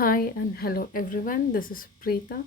Hi and hello everyone, this is Preeta.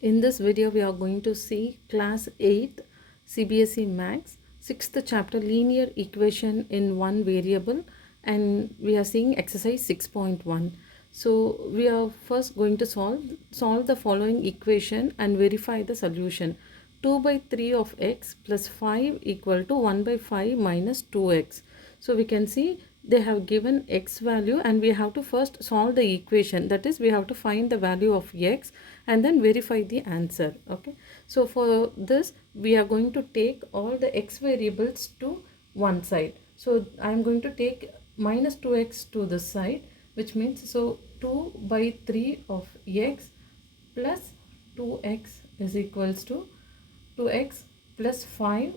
In this video, we are going to see class 8th CBSE Maths 6th chapter linear equation in one variable, and we are seeing exercise 6.1. So we are first going to solve the following equation and verify the solution. 2 by 3 of x plus 5 equal to 1 by 5 minus 2x. So we can see they have given x value and we have to first solve the equation, that is we have to find the value of x and then verify the answer. Okay, so for this we are going to take all the x variables to one side. So I am going to take minus 2x to this side, which means so 2 by 3 of x plus 2x is equals to 2x plus 5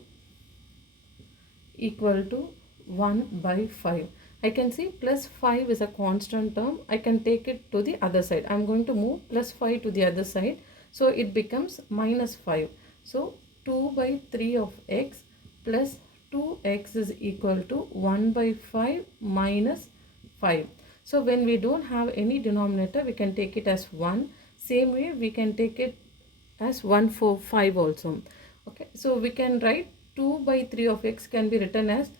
equal to 1 by 5. I can see plus 5 is a constant term. I can take it to the other side. I am going to move plus 5 to the other side. So it becomes minus 5. So 2 by 3 of x plus 2x is equal to 1 by 5 minus 5. So when we don't have any denominator, we can take it as 1. Same way we can take it as 1 for 5 also. Okay, so we can write 2 by 3 of x can be written as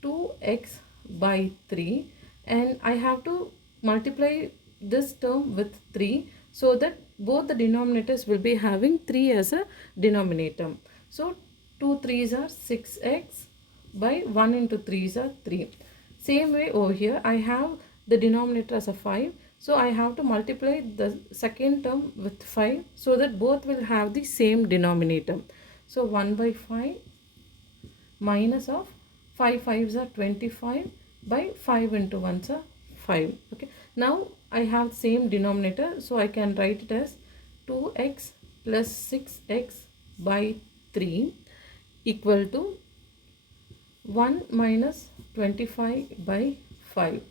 2x by 3, and I have to multiply this term with 3 so that both the denominators will be having 3 as a denominator. So 2 3s are 6x by 1 into 3s are 3. Same way over here I have the denominator as a 5. So I have to multiply the second term with 5 so that both will have the same denominator. So 1 by 5 minus of 5 5s are 25 by 5 into 1s are 5. Okay, now I have same denominator, so I can write it as 2x plus 6x by 3 equal to 1 minus 25 by 5.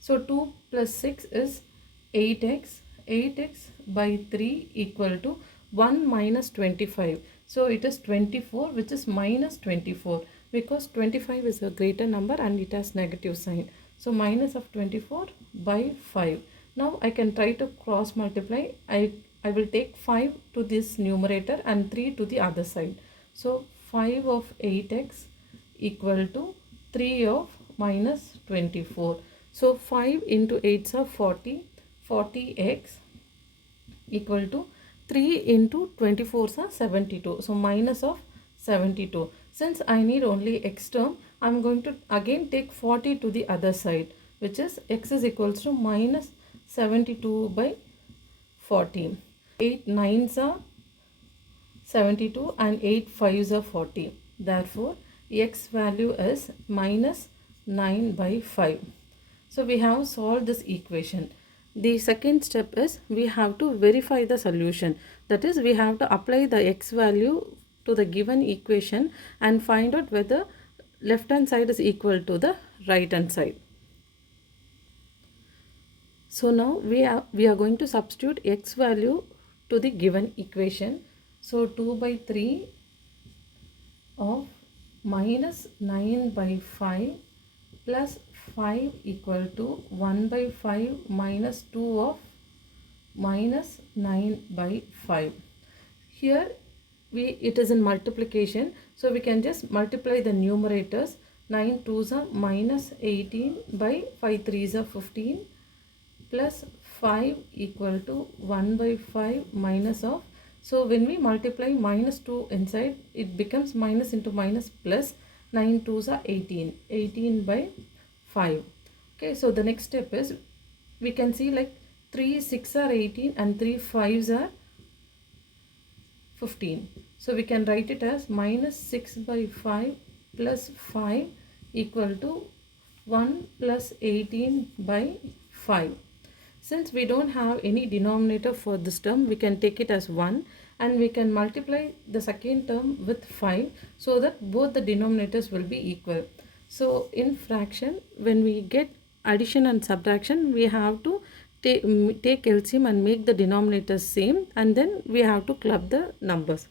So 2 plus 6 is 8x. 8x by 3 equal to 1 minus 25. So it is 24, which is minus 24, because 25 is a greater number and it has negative sign. So minus of 24 by 5. Now I can try to cross multiply. I will take 5 to this numerator and 3 to the other side. So 5 of 8x equal to 3 of minus 24. So 5 into 8s are 40. 40x equal to 3 into 24s are 72. So minus of 72. Since I need only x term, I am going to again take 40 to the other side, which is x is equals to minus 72 by 40. 8 9s are 72 and 8 5s are 40. Therefore, x value is minus 9 by 5. So we have solved this equation. The second step is we have to verify the solution. That is, we have to apply the x value to the given equation and find out whether left hand side is equal to the right hand side. So now we are going to substitute x value to the given equation. So 2 by 3 of minus 9 by 5 plus 5 equal to 1 by 5 minus 2 of minus 9 by 5. Here it is in multiplication, so we can just multiply the numerators. 9 2s are minus 18 by 5 3s are 15 plus 5 equal to 1 by 5 minus of. So when we multiply minus 2 inside, it becomes minus into minus plus. 9 2s are 18. 18 by 5. Okay, so the next step is we can see like 3 6 are 18 and 3 5s are 15. So we can write it as minus 6 by 5 plus 5 equal to 1 plus 18 by 5. Since we don't have any denominator for this term, we can take it as 1 and we can multiply the second term with 5 so that both the denominators will be equal. So in fraction, when we get addition and subtraction, we have to take LCM and make the denominators same, and then we have to club the numbers.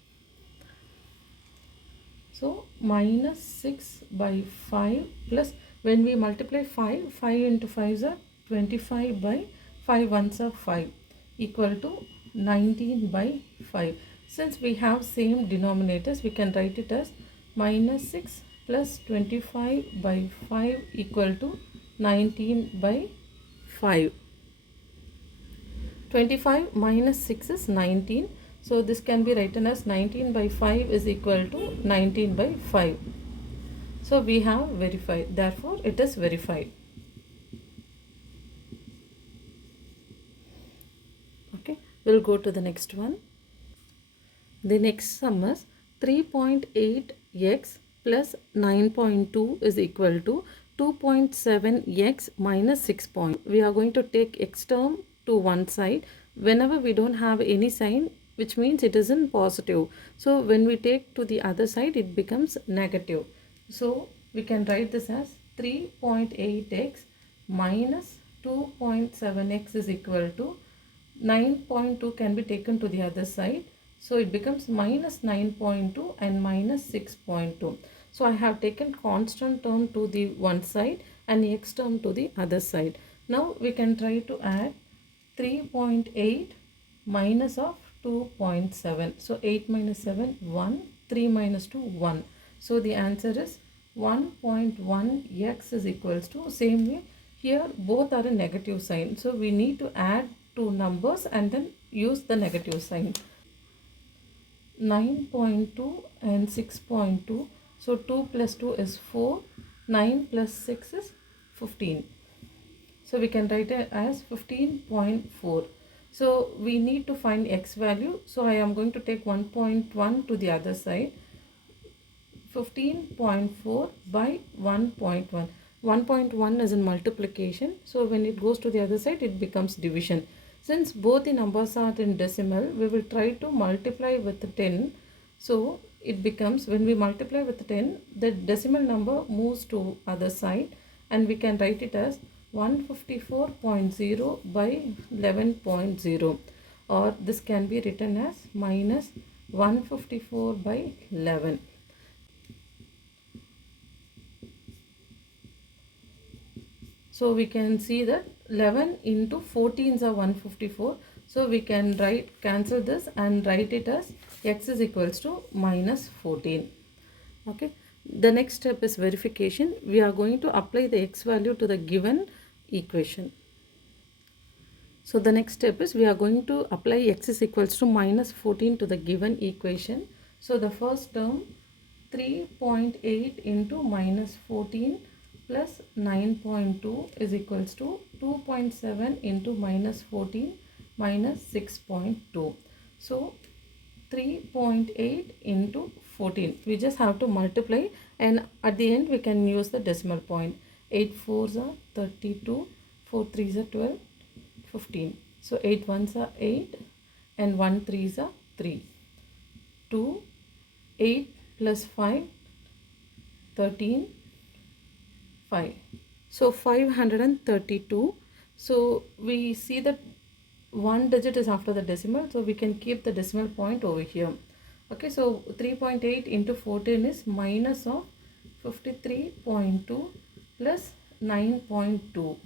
So minus 6 by 5 plus, when we multiply 5 into 5 is 25 by 5 ones are 5 equal to 19 by 5. Since we have same denominators, we can write it as minus 6 plus 25 by 5 equal to 19 by 5. 25 minus 6 is 19. So this can be written as 19 by 5 is equal to 19 by 5. So we have verified. Therefore, it is verified. Okay, we'll go to the next one. The next sum is 3.8x plus 9.2 is equal to 2.7x minus 6. We are going to take x term to one side. Whenever we don't have any sign, which means it is in positive. So when we take to the other side, it becomes negative. So we can write this as 3.8x minus 2.7x is equal to 9.2 can be taken to the other side. So it becomes minus 9.2 and minus 6.2. So I have taken constant term to the one side and x term to the other side. Now we can try to add 3.8 minus of 2.7. So 8 minus 7, 1. 3 minus 2, 1. So the answer is 1.1x is equals to, same way here both are a negative sign. So we need to add two numbers and then use the negative sign. 9.2 and 6.2. So 2 plus 2 is 4. 9 plus 6 is 15. So we can write it as 15.4. So we need to find x value. So I am going to take 1.1 to the other side. 15.4 by 1.1. 1.1 is in multiplication. So when it goes to the other side, it becomes division. Since both the numbers are in decimal, we will try to multiply with 10. So it becomes, when we multiply with 10, the decimal number moves to other side and we can write it as 154.0 by 11.0, or this can be written as minus 154 by 11. So we can see that 11 into 14s are 154. So we can cancel this and write it as x is equals to minus 14. Okay. The next step is verification. We are going to apply the x value to the given equation. So the next step is we are going to apply x is equals to minus 14 to the given equation. So the first term 3.8 into minus 14 plus 9.2 is equals to 2.7 into minus 14 minus 6.2. So 3.8 into 14. We just have to multiply and at the end we can use the decimal point. 8 4s are 32, 4 3s are 12, 15. So 8 1s are 8 and 1 3s are 3. 2, 8 plus 5, 13, 5. So 532. So we see that one digit is after the decimal, so we can keep the decimal point over here. Okay, so 3.8 into 14 is minus of 53.2 plus 9.2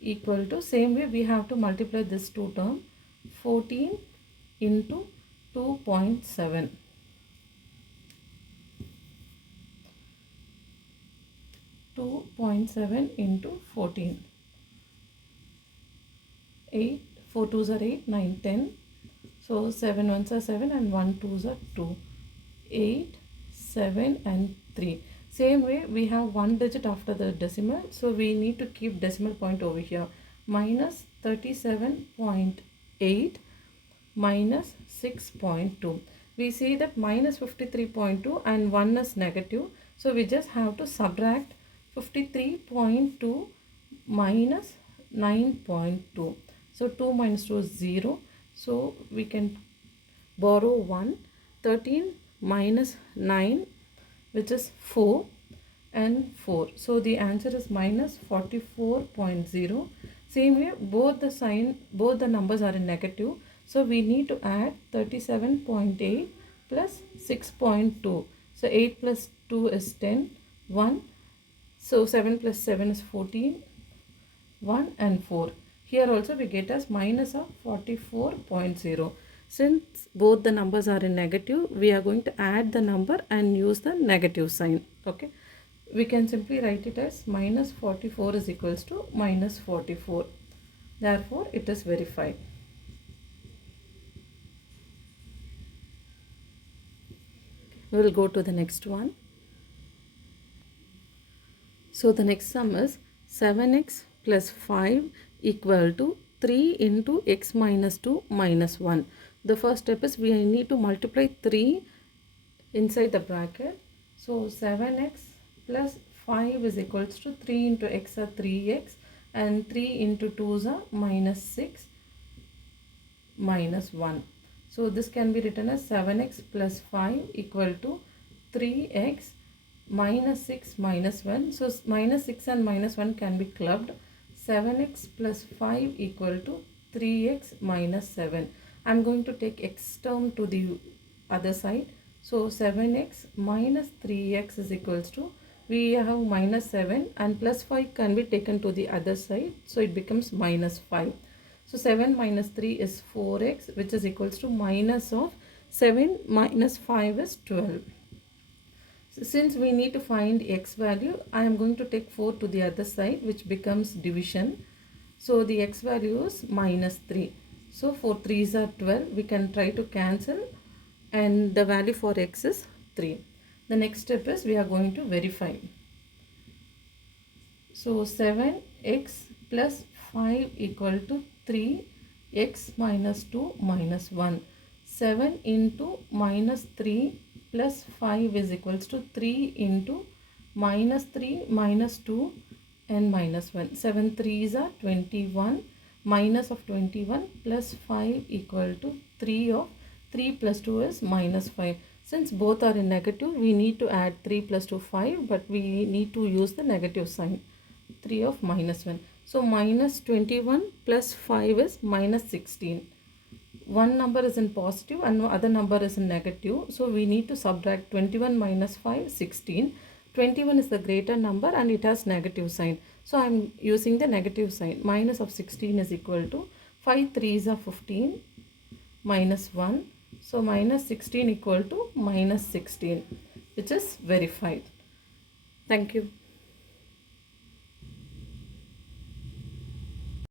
equal to, same way we have to multiply this two term, 14 into 2.7. 2.7 into 14. 8, 4 2s are 8, 9, 10. So 7 1s are 7 and 1 2s are 2. 8, 7 and 3. Same way we have one digit after the decimal. So we need to keep decimal point over here. Minus 37.8 minus 6.2. We see that minus 53.2 and 1 is negative. So we just have to subtract 53.2 minus 9.2. So 2 minus 2 is 0. So we can borrow 1. 13 minus 9, which is 4 and 4. So the answer is minus 44.0. Same way both the numbers are in negative. So we need to add 37.8 plus 6.2. So 8 plus 2 is 10. 1. So 7 plus 7 is 14. 1 and 4. Here also we get as minus of 44.0. Since both the numbers are in negative, we are going to add the number and use the negative sign. Okay. We can simply write it as minus 44 is equals to minus 44. Therefore, it is verified. We will go to the next one. So the next sum is 7x plus 5 equal to 3 into x minus 2 minus 1. The first step is we need to multiply 3 inside the bracket. So 7x plus 5 is equals to 3 into x are 3x and 3 into 2 are minus 6 minus 1. So this can be written as 7x plus 5 equal to 3x minus 6 minus 1. So minus 6 and minus 1 can be clubbed. 7x plus 5 equal to 3x minus 7. I am going to take x term to the other side. So 7x minus 3x is equals to, we have minus 7 and plus 5 can be taken to the other side. So it becomes minus 5. So 7 minus 3 is 4x, which is equals to minus of 7 minus 5 is 12. So since we need to find x value, I am going to take 4 to the other side, which becomes division. So the x value is minus 3. So 4 3s are 12. We can try to cancel and the value for x is 3. The next step is we are going to verify. So 7x plus 5 equal to 3 x minus 2 minus 1. 7 into minus 3 plus 5 is equals to 3 into minus 3 minus 2 and minus 1. 7 3s are 21 minus of 21 plus 5 equal to 3 of 3 plus 2 is minus 5. Since both are in negative, we need to add 3 plus 2 5, but we need to use the negative sign. 3 of minus 1. So minus 21 plus 5 is minus 16. One number is in positive and other number is in negative. So we need to subtract 21 minus 5, 16. 21 is the greater number and it has negative sign. So I am using the negative sign. Minus of 16 is equal to 5 3s are 15 minus 1. So minus 16 equal to minus 16, which is verified. Thank you.